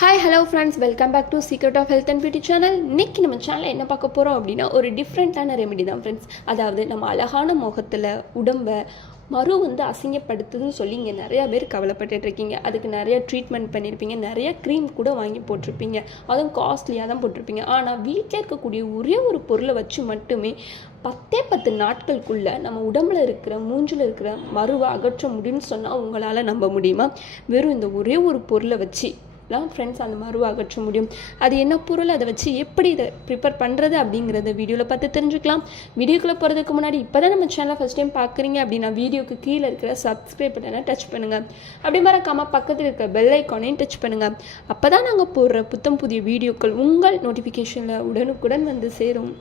Hi hello friends, welcome back to secret of health and beauty channel. இன்றைக்கி நம்ம சேனலில் என்ன பார்க்க போகிறோம் அப்படின்னா, ஒரு டிஃப்ரெண்ட்டான ரெமெடி தான் ஃப்ரெண்ட்ஸ். அதாவது நம்ம அழகான முகத்தில் உடம்பை மறு அசிங்கப்படுத்துதுன்னு சொல்லி இங்கே நிறையா பேர் கவலைப்பட்டுருக்கீங்க. அதுக்கு நிறையா ட்ரீட்மெண்ட் பண்ணியிருப்பீங்க, நிறையா க்ரீம் கூட வாங்கி போட்டிருப்பீங்க, அதுவும் காஸ்ட்லியாக தான் போட்டிருப்பீங்க. ஆனால் வீட்டில் இருக்கக்கூடிய ஒரே ஒரு பொருளை வச்சு மட்டுமே 10 நாட்களுக்குள்ளே நம்ம உடம்புல இருக்கிற மூஞ்சில் இருக்கிற மருவை அகற்ற முடியும்னு சொன்னால் உங்களால் நம்ப முடியுமா? வெறும் இந்த ஒரே ஒரு பொருளை வச்சு ஃப்ரெண்ட்ஸ் அந்த மருவை அகற்ற முடியும். அது என்ன பொருள், அதை வச்சு எப்படி இதை ப்ரிப்பேர் பண்ணுறது அப்படிங்கிறத வீடியோவில் பார்த்து தெரிஞ்சுக்கலாம். வீடியோக்குள்ளே போகிறதுக்கு முன்னாடி இப்போ தான் நம்ம சேனலை ஃபஸ்ட் டைம் பார்க்குறீங்க அப்படின்னா வீடியோக்கு கீழே இருக்கிற சப்ஸ்கிரைப் பட்டனை டச் பண்ணுங்கள். அப்படி மறக்காமல் பக்கத்தில் இருக்கிற பெல் ஐக்கானையும் டச் பண்ணுங்கள். அப்போ தான் நாங்கள் போடுற புத்தம் புதிய வீடியோக்கள் உங்கள் நோட்டிஃபிகேஷனில் உடனுக்குடன் வந்து சேரும்.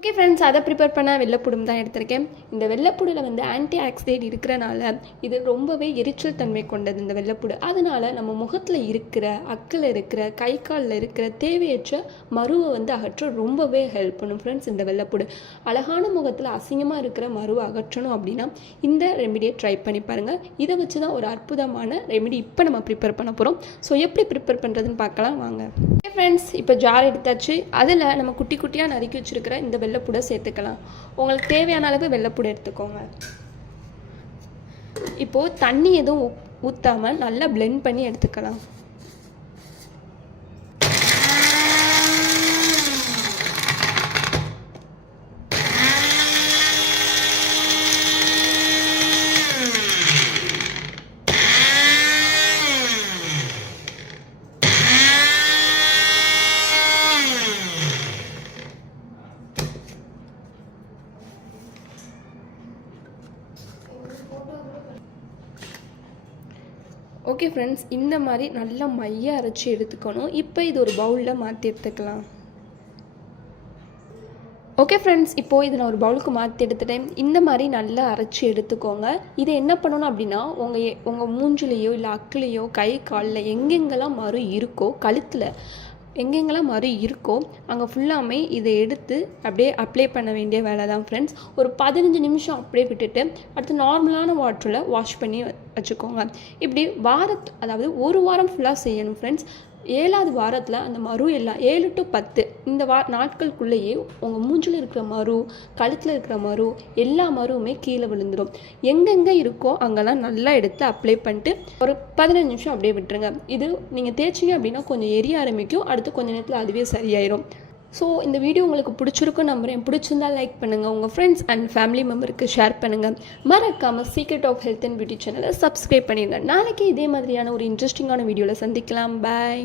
ஓகே ஃப்ரெண்ட்ஸ், அதை ப்ரிப்பேர் பண்ண வெள்ளைப்புடும் தான் எடுத்திருக்கேன். இந்த வெள்ளைப்புடில் ஆன்டி ஆக்சிடென்ட் இருக்கிறனால இது ரொம்பவே எரிச்சல் தன்மை கொண்டது இந்த வெள்ளைப்புடு. அதனால் நம்ம முகத்தில் இருக்கிற அக்கில் இருக்கிற கை காலில் இருக்கிற தேவையற்ற மருவை அகற்ற ரொம்பவே ஹெல்ப் பண்ணும் ஃப்ரெண்ட்ஸ் இந்த வெள்ளைப்புடு. அழகான முகத்தில் அசிங்கமாக இருக்கிற மருவை அகற்றணும் அப்படின்னா இந்த ரெமிடியை ட்ரை பண்ணி பாருங்கள். இதை வச்சு தான் ஒரு அற்புதமான ரெமிடி இப்போ நம்ம ப்ரிப்பேர் பண்ண போகிறோம். ஸோ எப்படி ப்ரிப்பேர் பண்ணுறதுன்னு பார்க்கலாம் வாங்க. ஓகே ஃப்ரெண்ட்ஸ், இப்போ ஜார் எடுத்தாச்சு. அதில் நம்ம குட்டி குட்டியாக நறுக்கி வச்சுருக்கிற இந்த வெள்ளைப்பூடை சேர்த்துக்கலாம். உங்களுக்கு தேவையான அளவு வெள்ளைப்பூடை எடுத்துக்கோங்க. இப்போது தண்ணி எதுவும் ஊற்றாமல் நல்லா பிளெண்ட் பண்ணி எடுத்துக்கலாம். ஓகே ஃப்ரெண்ட்ஸ், இந்த மாதிரி நல்லா மைய அரைச்சி எடுத்துக்கணும். இப்போ இது ஒரு பவுலில் மாற்றி எடுத்துக்கலாம். ஓகே ஃப்ரெண்ட்ஸ், இப்போது இதை நான் ஒரு பவுலுக்கு மாற்றி எடுத்துட்டேன். இந்த மாதிரி நல்லா அரைச்சி எடுத்துக்கோங்க. இதை என்ன பண்ணணும் அப்படின்னா, உங்கள் மூஞ்சிலையோ இல்லை அக்கிலையோ கை காலில் எங்கெங்கெல்லாம் மறு இருக்கோ, கழுத்தில் எங்கெங்கெல்லாம் மறு இருக்கோ அங்கே ஃபுல்லாமே இதை எடுத்து அப்படியே அப்ளை பண்ண வேண்டிய வேலை தான் ஃப்ரெண்ட்ஸ். ஒரு 15 நிமிஷம் அப்படியே விட்டுட்டு அடுத்து நார்மலான வாட்டரில் வாஷ் பண்ணி வச்சுக்கோங்க. இப்படி அதாவது ஒரு வாரம் ஃபுல்லாக செய்யணும் ஃப்ரெண்ட்ஸ். 7வது வாரத்தில் அந்த மரு எல்லாம் 7 to 10 இந்த நாட்களுக்குள்ளேயே உங்கள் மூஞ்சில் இருக்கிற மரு, கழுத்தில் இருக்கிற மரு, எல்லா மருவுமே கீழே விழுந்துடும். எங்கெங்கே இருக்கோ அங்கெல்லாம் நல்லா எடுத்து அப்ளை பண்ணிட்டு ஒரு 15 நிமிஷம் அப்படியே விட்டுருங்க. இது நீங்கள் தேய்ச்சிங்க அப்படின்னா கொஞ்சம் எரிய ஆரம்பிக்கும். அடுத்து கொஞ்சம் நேரத்தில் அதுவே சரியாயிடும். ஸோ இந்த வீடியோ உங்களுக்கு பிடிச்சிருக்கும் நம்புறேன். பிடிச்சிருந்தால் லைக் பண்ணுங்கள், உங்கள் ஃப்ரெண்ட்ஸ் அண்ட் ஃபேமிலி மெம்பருக்கு ஷேர் பண்ணுங்கள். மறக்காமல் secret of health and beauty சேனலை சப்ஸ்கிரைப் பண்ணிடுங்க. நாளைக்கு இதே மாதிரியான ஒரு இன்ட்ரெஸ்டிங்கான வீடியோவில் சந்திக்கலாம். பாய்.